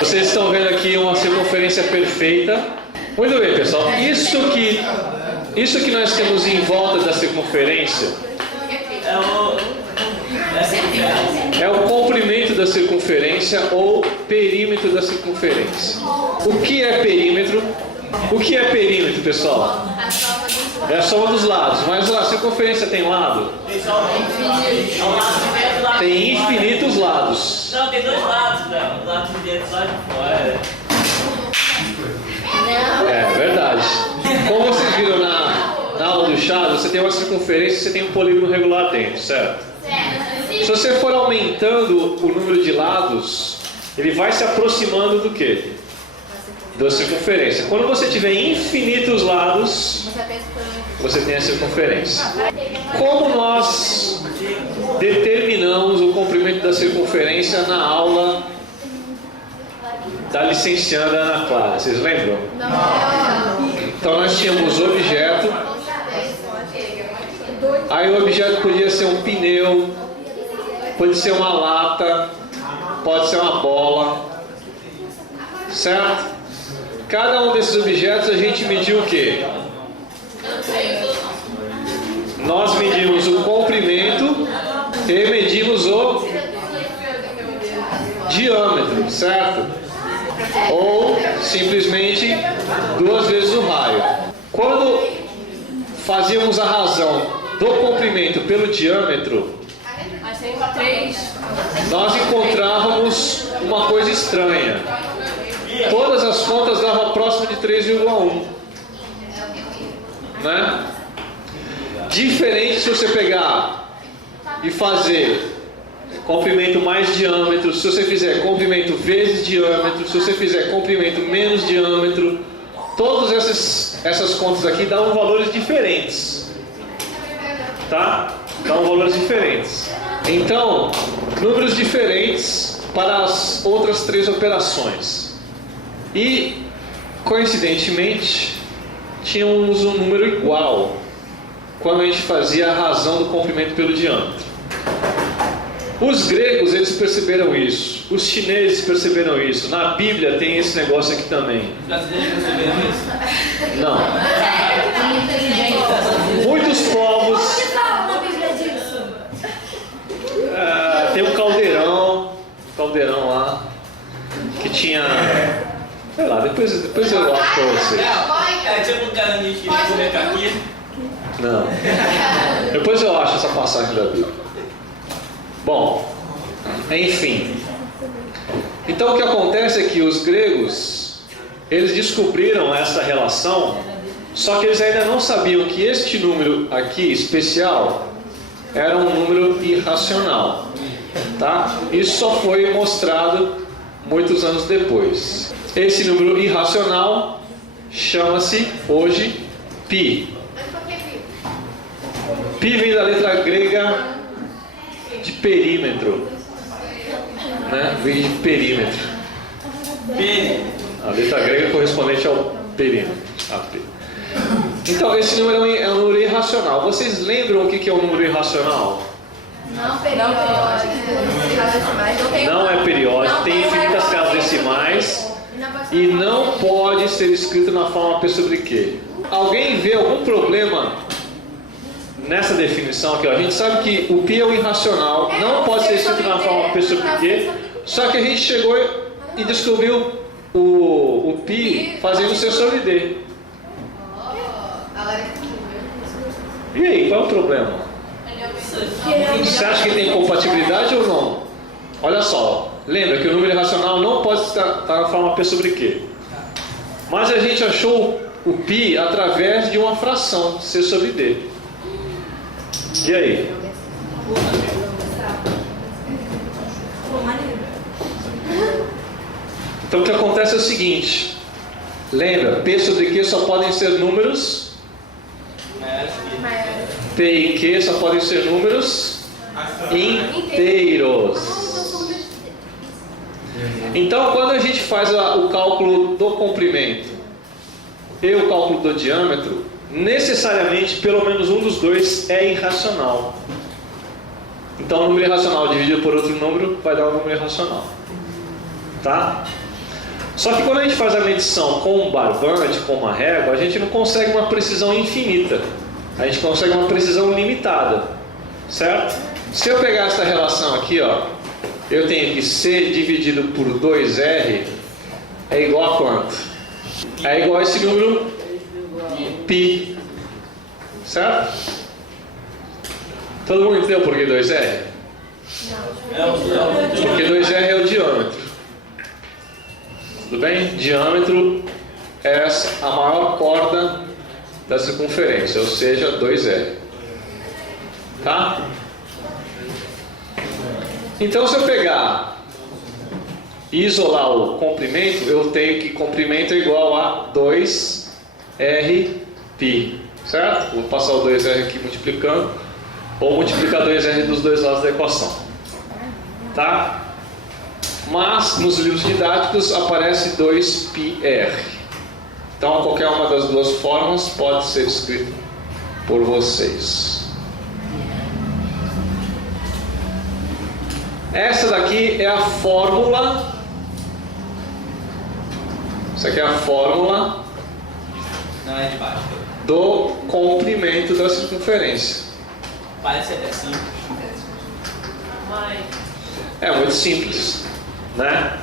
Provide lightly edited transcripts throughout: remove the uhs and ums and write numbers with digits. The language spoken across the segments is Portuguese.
Vocês estão vendo aqui uma circunferência perfeita. Muito bem, pessoal. Isso que nós temos em volta da circunferência é o comprimento da circunferência ou perímetro da circunferência. O que é perímetro? O que é perímetro, pessoal? É a soma dos lados. Mas a circunferência tem lado? Tem infinitos lados. Não, tem dois lados, não. O lado de dentro e o lado de fora. É verdade. Como vocês viram na aula do Chaves, você tem uma circunferência e você tem um polígono regular dentro, certo? Se você for aumentando o número de lados, ele vai se aproximando do quê? Da circunferência. Quando você tiver infinitos lados, você tem a circunferência. Como nós determinamos o comprimento da circunferência na aula da licencianda Ana Clara? Vocês lembram? Não. Então nós tínhamos objeto. Aí o objeto podia ser um pneu, pode ser uma lata, pode ser uma bola, certo? Cada um desses objetos a gente mediu o quê? Nós medimos o comprimento e medimos o diâmetro, certo? Ou simplesmente 2 vezes o raio. Quando fazíamos a razão do comprimento pelo diâmetro, nós encontrávamos uma coisa estranha. Todas as contas davam próximo de 3,1, né? Diferente se você pegar e fazer comprimento mais diâmetro, se você fizer comprimento vezes diâmetro, se você fizer comprimento menos diâmetro, todas essas contas aqui dão valores diferentes, tá? Dão valores diferentes. Então, números diferentes para as outras 3 operações. E, coincidentemente, tínhamos um número igual quando a gente fazia a razão do comprimento pelo diâmetro. Os gregos, eles perceberam isso. Os chineses perceberam isso. Na Bíblia tem esse negócio aqui também. Os brasileiros perceberam isso? Não. Muitos povos... tem um caldeirão lá, que tinha... Sei lá, depois eu acho pra vocês. É tipo um cara de comer caquinha. Não. Depois eu acho essa passagem da Bíblia. Bom, enfim. Então o que acontece é que os gregos, eles descobriram essa relação, só que eles ainda não sabiam que este número aqui, especial, era um número irracional. Tá? Isso só foi mostrado muitos anos depois. Esse número irracional chama-se hoje π. Π vem da letra grega de perímetro, né? Vem de perímetro. A letra grega correspondente ao perímetro. Então esse número é um número irracional. Vocês lembram o que é um número irracional? Não periódico. Não é periódico, tem infinitas casas decimais e não pode ser escrito na forma P sobre Q. Alguém vê algum problema nessa definição aqui? A gente sabe que o π é o irracional, não pode ser escrito na forma P sobre Q, só que a gente chegou e descobriu o π fazendo C sobre D. E aí, qual é o problema? Você acha que tem compatibilidade ou não? Olha só, lembra que o número irracional não pode estar na forma P sobre Q. Mas a gente achou o π através de uma fração, C sobre D. E aí? Então o que acontece é o seguinte. Lembra, P sobre Q só podem ser números. P e Q só podem ser números inteiros. Então, quando a gente faz o cálculo do comprimento e o cálculo do diâmetro, necessariamente, pelo menos um dos dois é irracional. Então, um número irracional dividido por outro número vai dar um número irracional. Tá? Só que quando a gente faz a medição com um barbante, com uma régua, a gente não consegue uma precisão infinita. A gente consegue uma precisão limitada, certo? Se eu pegar essa relação aqui, ó, eu tenho que C dividido por 2R é igual a quanto? É igual a esse número π, certo? Todo mundo entendeu por que 2R? Porque 2R é o diâmetro. Tudo bem? Diâmetro é a maior corda da circunferência, ou seja, 2R. Tá? Então, se eu pegar e isolar o comprimento, eu tenho que comprimento é igual a 2Rπ, certo? Vou passar o 2R aqui multiplicando, ou multiplicar 2R dos dois lados da equação. Tá? Mas nos livros didáticos aparece 2πr. Então, qualquer uma das duas formas pode ser escrito por vocês. Essa daqui é a fórmula. Essa aqui é a fórmula Não, é de baixo. do comprimento da circunferência. Parece até simples. É muito simples, né?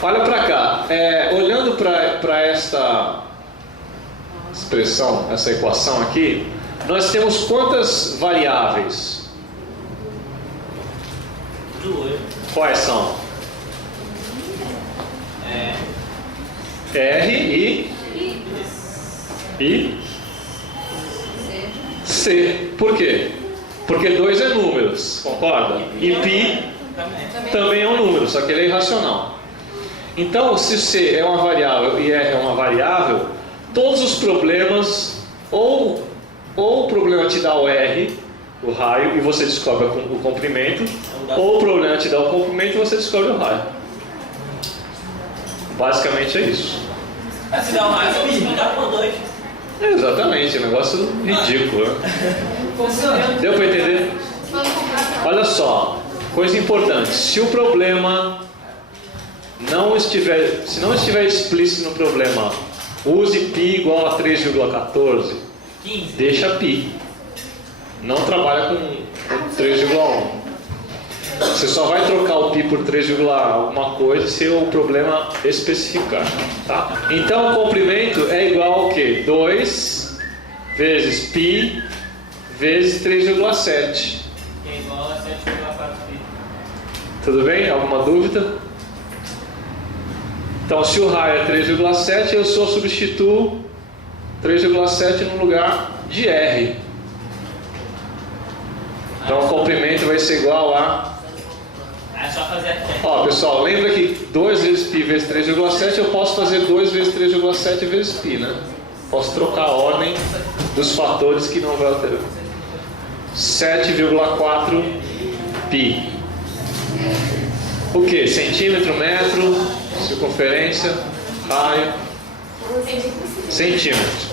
Olha para cá. Olhando para esta expressão, essa equação aqui, nós temos quantas variáveis? 2. Quais são? R e C. Por quê? Porque 2 é números, concorda? E π também é um número, só que ele é irracional. Então, se C é uma variável e R é uma variável, todos os problemas, ou o problema te dá o R, o raio, e você descobre o comprimento, ou o problema te dá o comprimento e você descobre o raio. Basicamente é isso. Se dá um raio, eu multiplicar por 2. Exatamente, é um negócio ridículo, né? Deu para entender? Olha só, coisa importante, se o problema se não estiver explícito no problema, use π igual a 3,14, deixa π. Não trabalha com 3,1. Você só vai trocar o π por 3, alguma coisa se o problema especificar, tá? Então o comprimento é igual ao quê? 2 vezes π vezes 3,7. Que é igual a 7,4π. Tudo bem? Alguma dúvida? Então, se o raio é 3,7, eu só substituo 3,7 no lugar de R. Então, o comprimento vai ser igual a... É só fazer aqui. Ó, pessoal, lembra que 2 vezes π vezes 3,7, eu posso fazer 2 vezes 3,7 vezes π, né? Posso trocar a ordem dos fatores que não vai alterar. 7,4 π. O que? Centímetro, metro, circunferência, raio, centímetro.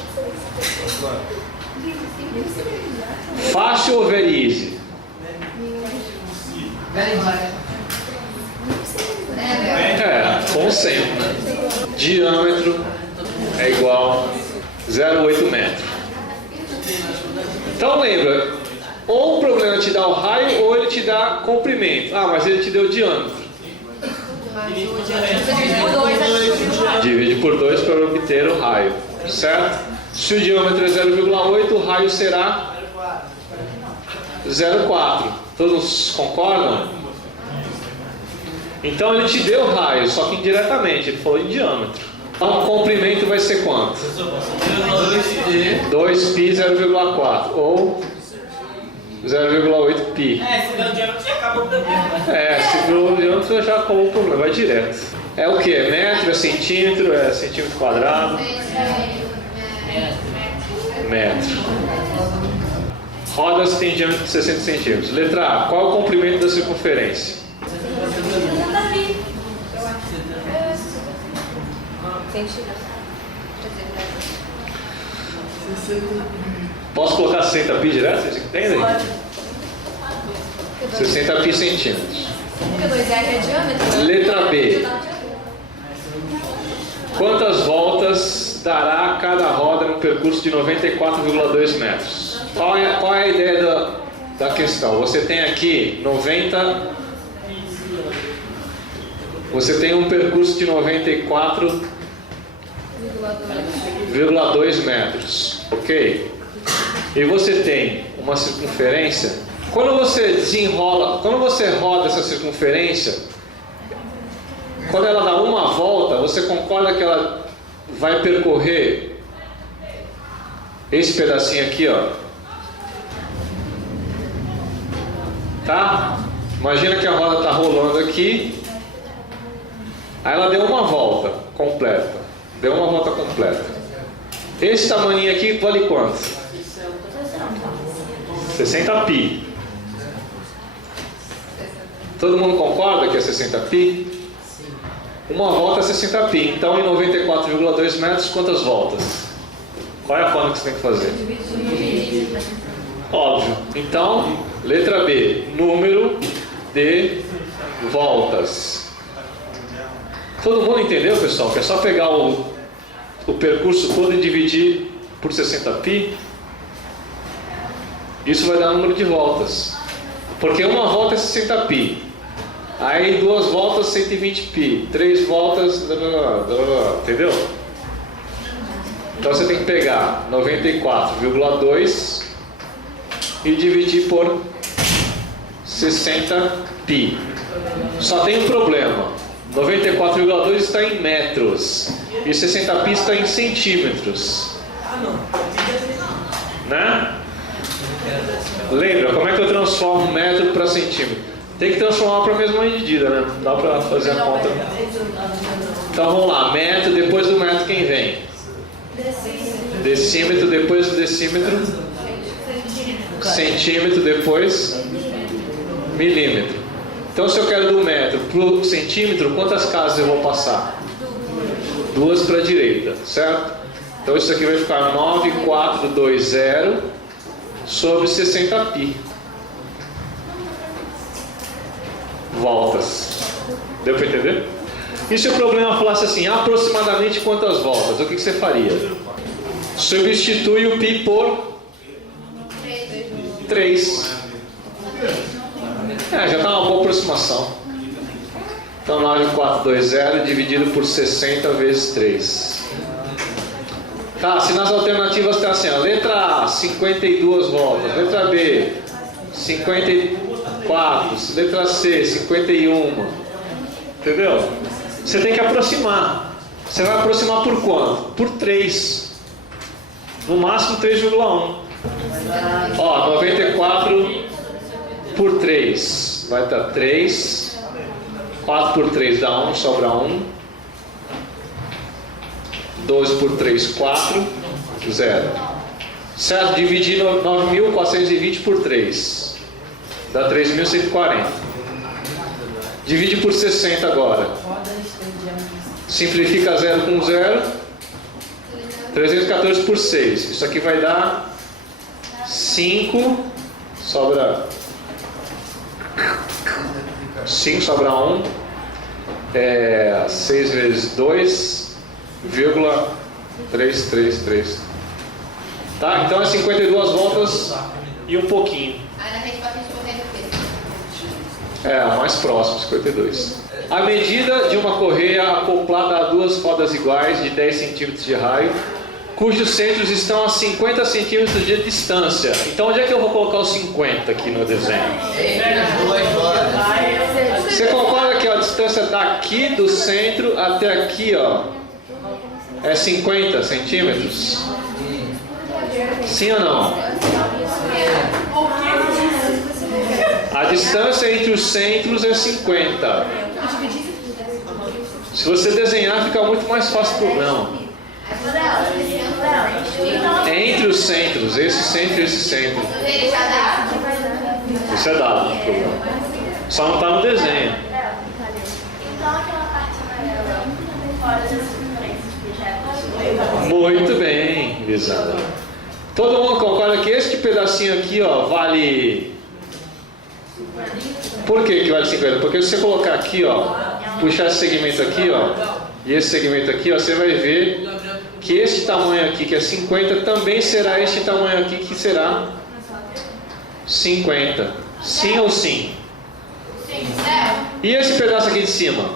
Fácil ou very easy? Como sempre, né? Diâmetro é igual a 0,8 metro. Então lembra, ou o problema te dá o raio ou ele te dá comprimento. Ah, mas ele te deu diâmetro. Divide por 2 para obter o raio, certo? Se o diâmetro é 0,8, o raio será 0,4. Todos concordam? Então ele te deu raio, só que indiretamente, ele falou em diâmetro. Então o comprimento vai ser quanto? 2π 0,4 ou 0,8π. Se der o diâmetro já acabou o problema. Se der o diâmetro já acabou o problema, vai direto. É o que? É metro, é centímetro quadrado? Metro. Rodas tem diâmetro de 60 centímetros. Letra A, qual é o comprimento da circunferência? Posso colocar 60π direto? Vocês entendem? 60π centímetros. Porque 2R é diâmetro. Letra B. percurso de 94,2 metros. Qual é a ideia da questão? Você tem aqui 90... Você tem um percurso de 94,2 metros, ok? E você tem uma circunferência. Quando você roda essa circunferência, quando ela dá uma volta, você concorda que ela vai percorrer esse pedacinho aqui, ó? Tá? Imagina que a roda está rolando aqui. Aí ela deu uma volta completa. Deu uma volta completa. Esse tamanho aqui vale quanto? 60 pi. Todo mundo concorda que é 60 pi? Uma volta é 60 pi. Então, em 94,2 metros, quantas voltas? Qual é a forma que você tem que fazer? Óbvio. Então, letra B. Número de voltas. Todo mundo entendeu, pessoal? Que é só pegar o percurso todo e dividir por 60 pi. Isso vai dar número de voltas. Porque uma volta é 60 pi. Aí 2 voltas, 120 pi. 3 voltas, entendeu? Então você tem que pegar 94,2 e dividir por 60 pi. Só tem um problema. 94,2 está em metros e 60 pi está em centímetros. Né? Lembra, como é que eu transformo metro para centímetro? Tem que transformar para a mesma medida, né? Não dá para fazer a conta. Então vamos lá, metro, depois do metro quem vem? Decímetro, depois do decímetro? Centímetro, depois? Milímetro. Então se eu quero do metro para o centímetro, quantas casas eu vou passar? 2 para a direita, certo? Então isso aqui vai ficar 9420 sobre 60 pi. Voltas. Deu para entender? E se o problema falasse assim, aproximadamente quantas voltas? O que você faria? Substitui o pi por 3. Já está uma boa aproximação. Então 9420 dividido por 60 vezes 3. Tá, se nas alternativas está assim, ó, letra A, 52 voltas, letra B, 54, letra C, 51. Entendeu? Você tem que aproximar. Você vai aproximar por quanto? Por 3. No máximo 3,1. Ó, 94 por 3 vai dar 3. 4 por 3 dá 1, sobra 1. 12 por 3, 4, 0. Certo? Dividir 9.420 por 3 dá 3.140. Divide por 60 agora. Simplifica 0 com 0. 314 por 6. Isso aqui vai dar 5. Sobra 5, sobra 1. 6 vezes 2,333. Tá? Então é 52 voltas e um pouquinho. Aí na gente pode responder o quê? Mais próximo, 52. A medida de uma correia acoplada a 2 rodas iguais de 10 centímetros de raio, cujos centros estão a 50 centímetros de distância. Então onde é que eu vou colocar os 50 aqui no desenho? Você concorda que a distância daqui do centro até aqui, ó, é 50 centímetros? Sim ou não? A distância entre os centros é 50. Se você desenhar, fica muito mais fácil o problema. Entre os centros, esse centro e esse centro. Isso é dado no problema. Só não está no desenho. Então aquela parte amarela fora das circunferências que já é Muito bem, Lisandra. Todo mundo concorda que este pedacinho aqui, ó, vale... Por que vale 50? Porque se você colocar aqui, ó, puxar esse segmento aqui, ó, e esse segmento aqui, ó, você vai ver que este tamanho aqui, que é 50, também será este tamanho aqui, que será 50. Sim ou sim? Sim, certo? E esse pedaço aqui de cima?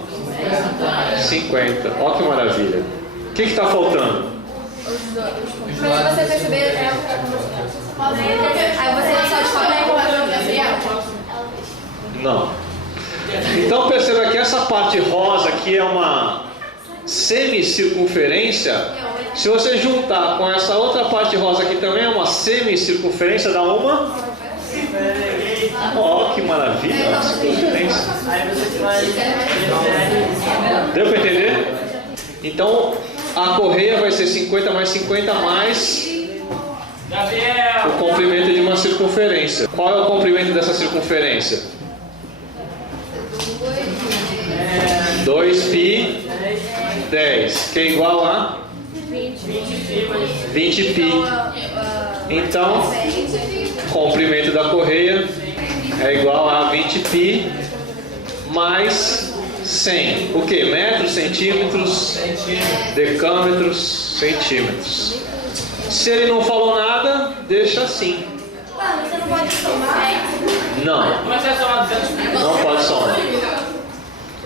50. Olha que maravilha. O que está faltando? Mas se você perceber, aí você não só descobre a informação. Não. Então perceba que essa parte rosa aqui é uma semicircunferência. Se você juntar com essa outra parte rosa aqui também é uma semicircunferência, dá uma? Ó, que maravilha, uma circunferência. Deu para entender? Então a correia vai ser 50 mais 50 mais o comprimento de uma circunferência. Qual é o comprimento dessa circunferência? 2π 10, que é igual a 20π. Então, o comprimento da correia é igual a 20π mais 100. O que? Metros, centímetros, decâmetros, centímetros. Se ele não falou nada, deixa assim. Você não pode somar? Não, Como é que você vai somar 200? não pode somar.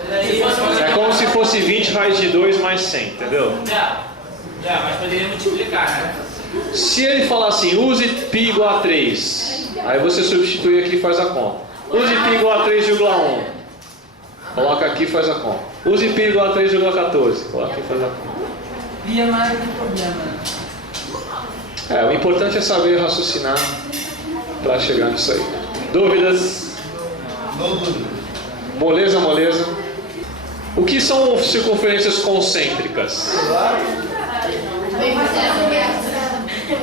É como se fosse 20 raiz de 2 mais 100, entendeu? Já, mas poderia multiplicar, né? Se ele falar assim, use π igual a 3, aí você substitui aqui e faz a conta. Use π igual a 3,1, coloca aqui e faz a conta. Use π igual a 3,14, coloca aqui e faz a conta. E é mais do problema. O importante é saber raciocinar para chegar nisso aí. Dúvidas? Moleza, moleza. O que são circunferências concêntricas?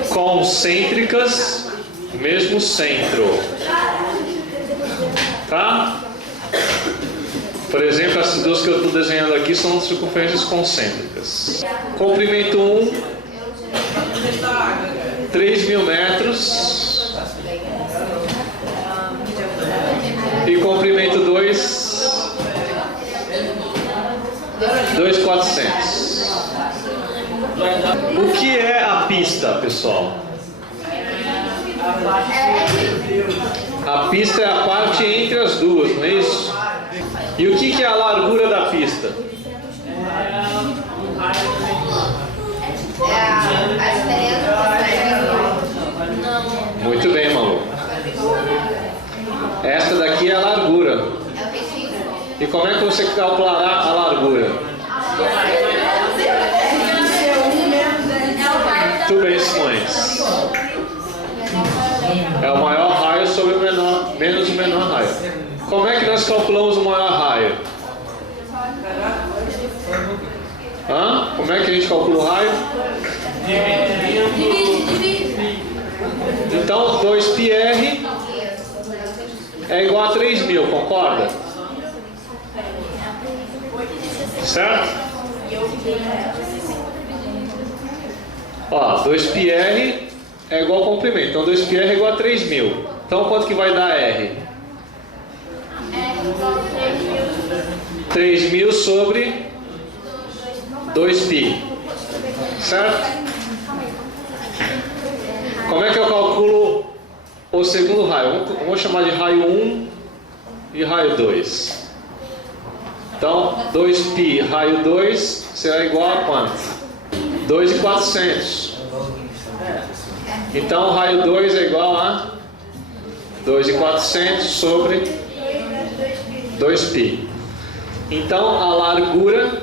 Concêntricas, mesmo centro. Tá? Por exemplo, essas duas que eu estou desenhando aqui são circunferências concêntricas. Comprimento 1, 3.000 metros. E comprimento 2, 2.400. O que é a pista, pessoal? A pista é a parte entre as duas, não é isso? E o que é a largura da pista? Muito bem, Malu. Esta daqui é a largura. E como é que você calculará a largura? Muito bem, Simões. É o maior raio sobre o menor, menos o menor raio. Como é que nós calculamos o maior raio? Como é que a gente calcula o raio? Então, 2πr é igual a 3.000, concorda? Certo? Ó, 2πr é igual ao comprimento. Então 2πr é igual a 3.000. Então quanto que vai dar R? 3.000 sobre 2π. Certo? Como é que eu calculo o segundo raio? Vamos chamar de raio 1 e raio 2. Então 2π raio 2 será igual a quanto? 2.400. Então raio 2 é igual a 2.400 sobre 2π. Então a largura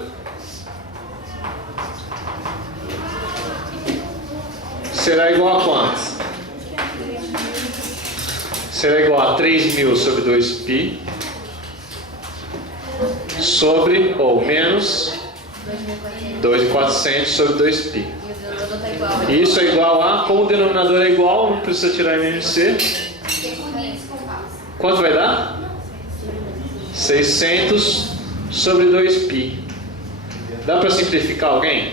será igual a quanto? Será igual a 3.000 sobre 2π sobre, ou menos, 2.400 sobre 2π. Isso é igual a, como o denominador é igual, não precisa tirar MMC. Quanto vai dar? 600 sobre 2π. Dá para simplificar alguém?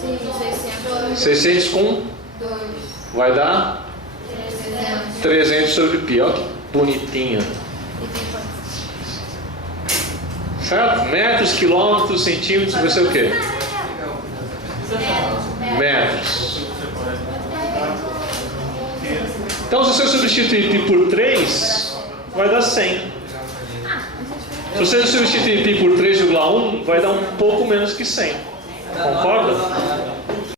Sim, 600 com? Vai dar? 300 sobre π. Olha que bonitinho. Certo? Metros, quilômetros, centímetros, vai ser o quê? Metros. Então, se você substituir π por 3, vai dar 100. Se você substituir π por 3,1, vai dar um pouco menos que 100. Concorda?